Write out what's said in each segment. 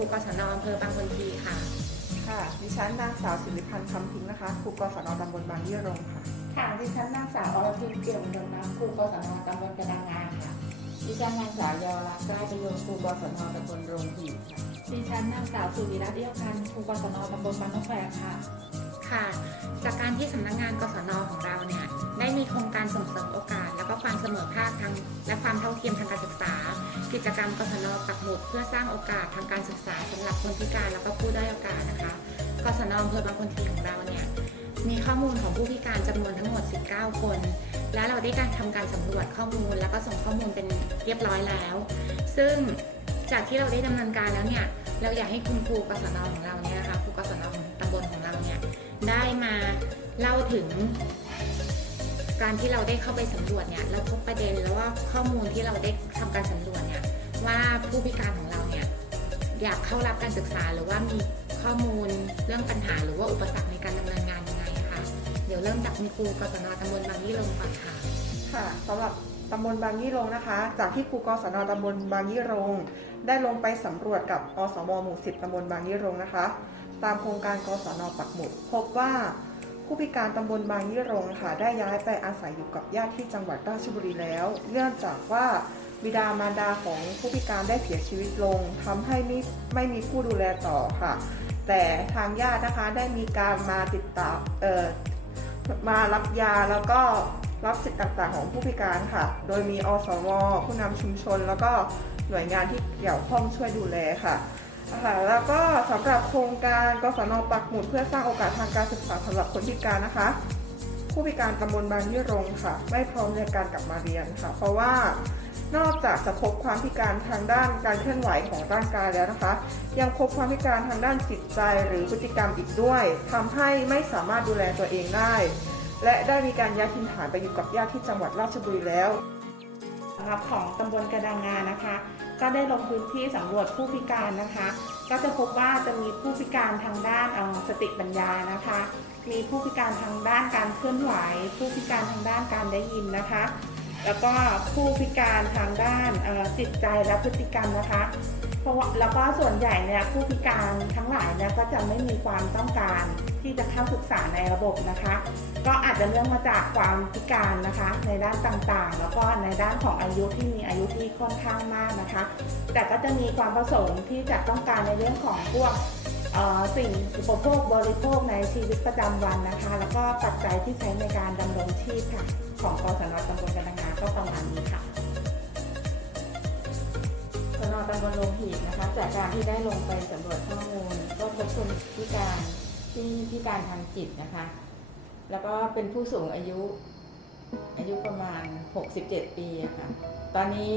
รูกศนอำเภอบางคนทีค่ะ ค่ะดิฉันนางสาวสิริพันธ์คำพิงค์นะคะครูกศนตำบลบางยี่รงค่ะ ค่ะ ดิฉันนางสาวอรพิมเกี่ยวดงน้ำครูกศนตำบลกระดังงาค่ะ ดิฉันนางสาวยอรักษ์ใกล้ประโยชน์ครูกศนตำบลโรงหีบค่ะ ดิฉันนางสาวสุริรัตน์เอี้ยวพันธ์ครูกศนตำบลบางนกแฝกค่ะ ค่ะ จากการที่สำนักงานกศนของเราเนี่ยได้มีโครงการส่งเสริมโอกาส แล้วก็ความเสมอภาคทางและความเท่าเทียมทางการศึกษา กิจกรรมกศนปักหมุดเพื่อสร้างโอกาสทางการศึกษาสำหรับคนพิการแล้วก็ผู้ด้อยโอกาสนะคะกศนอำเภอบางคนทีของเราเนี่ยมีข้อมูลของผู้พิการจำนวนทั้งหมด 19 คน และเราได้การทำการสำรวจข้อมูล แล้วก็ส่งข้อมูลเป็นเรียบร้อยแล้ว ซึ่งจากที่เราได้ดำเนินการแล้วเนี่ยเราอยากให้คุณครูกศนของเราเนี่ยนะคะครูกศนอของ ถึง การที่เราได้เข้าไปสำรวจเนี่ยเราพบประเด็นแล้วว่าข้อมูลที่เราได้ทำการสำรวจเนี่ยว่าผู้พิการของเราเนี่ยอยากเข้ารับการศึกษาหรือว่ามีข้อมูลเรื่องปัญหาหรือว่าอุปสรรคในการดำเนินงานยังไงคะเดี๋ยวเริ่มจากคุณครูกศนตำบลบางยี่ลงก่อนค่ะค่ะสำหรับตำบลบางยี่รงนะคะ จากที่ครูกศนตำบลบางยี่รงได้ลงไปสำรวจกับอสมหมู่สิบตำบลบางยี่รงนะคะ ตามโครงการกศนปักหมุด พบว่า ผู้พิการตำบลบางยี่รงค่ะได้ย้ายไปอาศัยอยู่กับญาติที่จังหวัดราชบุรีแล้ว เนื่องจากว่าบิดามารดาของผู้พิการได้เสียชีวิตลงทำให้ไม่ไม่มีผู้ดูแลต่อค่ะ แต่ทางญาตินะคะได้มีการมาติดตามเอ่อมารับยาแล้วก็รับสิทธิ์ต่างๆ ของผู้พิการค่ะ โดยมีอสมผู้นำชุมชน แล้วก็หน่วยงานที่เกี่ยวข้องช่วยดูแลค่ะ ค่ะแล้วก็สำหรับโครงการกศนปักหมุดเพื่อสร้างโอกาสทางการศึกษาสำหรับคนพิการนะคะ ผู้พิการตำบลบางยี่รงค่ะ ไม่พร้อมในการกลับมาเรียนค่ะ เพราะว่านอกจากจะพบความพิการทางด้านการเคลื่อนไหวของร่างกายแล้วนะคะ ยังพบความพิการทางด้านจิตใจหรือพฤติกรรมอีกด้วยทำให้ไม่สามารถดูแลตัวเองได้ และได้มีการย้ายถิ่นฐานไปอยู่กับญาติที่จังหวัดราชบุรีแล้วสำหรับของตำบลกระดังงานะคะ ก็ได้ลงพื้นที่สำรวจผู้พิการนะคะ ก็จะพบว่าจะมีผู้พิการทางด้านสติปัญญานะคะ มีผู้พิการทางด้านการเคลื่อนไหว ผู้พิการทางด้านการได้ยินนะคะ แล้วก็ผู้พิการทางด้านจิตใจและพฤติกรรมนะคะ เพราะแล้วก็ส่วนใหญ่เนี่ยผู้พิการทั้งหลายเนี่ยก็จะไม่มีความต้องการที่จะเข้าศึกษาในระบบนะคะ ก็อาจจะเนื่องมาจากความพิการนะคะ ในด้านต่างๆ แล้วก็ในด้านของอายุที่มีอายุที่ค่อนข้างมากนะคะ แต่ก็จะมีความประสงค์ที่จะต้องการในเรื่องของพวกสิ่งอุปโภคบริโภคในชีวิตประจำวันนะคะ แล้วก็ปัจจัยที่ใช้ในการดำรงชีพค่ะของกศนตำบลกันงาก็ประมาณนี้ค่ะ สนอตำบลโรงหีบนะคะ จากการที่ได้ลงไปสำรวจข้อมูล ก็พบคนพิการที่พิการทางจิตนะคะ แล้วก็เป็นผู้สูงอายุอายุประมาณ 67 ปีะค่ะ ตอนนี้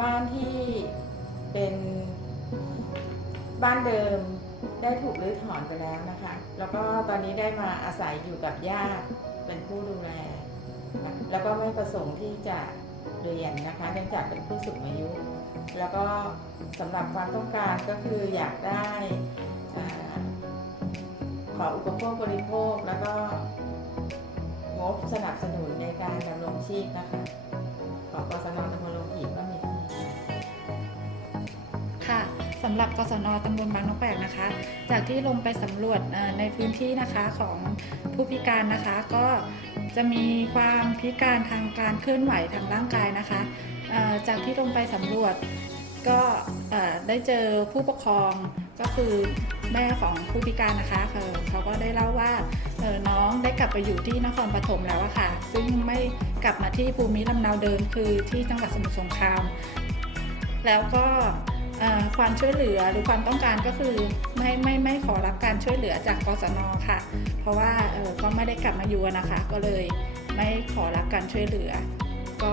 บ้านที่เป็นบ้านเดิมได้ถูกรื้อถอนไปแล้วนะคะ แล้วก็ตอนนี้ได้มาอาศัยอยู่กับญาติเป็นผู้ดูแล แล้วก็ไม่ประสงค์ที่จะเรียนนะคะ เนื่องจากเป็นผู้สูงอายุ แล้วก็สำหรับความต้องการก็คืออยากได้อาขออุปโภคบริโภคแล้วก็งบสนับสนุนในการดำรงชีพนะคะของกศนตำบลโรงหีบก็มีเท่านี้ค่ะสำหรับกศนตำบลบางนกแปกนะคะ จากที่ลงไปสำรวจเอ่อในพื้นที่นะคะของผู้พิการนะคะ ก็ จะมีความพิการทางการเคลื่อนไหวทางร่างกายนะคะจากที่ลงไปสำรวจก็ได้เจอผู้ปกครองก็คือแม่ของผู้พิการนะคะเขาก็ได้เล่าว่าน้องได้กลับไปอยู่ที่นครปฐมแล้วอะค่ะ ซึ่งไม่กลับมาที่ภูมิลำเนาเดิมคือที่จังหวัดสมุทรสงคราม แล้วก็ ความช่วยเหลือหรือความต้องการก็คือไม่ไม่ไม่ขอรับการช่วยเหลือจากกศนค่ะ เพราะว่าก็ไม่ได้กลับมาอยู่นะคะ ก็เลยไม่ขอรับการช่วยเหลือ ก็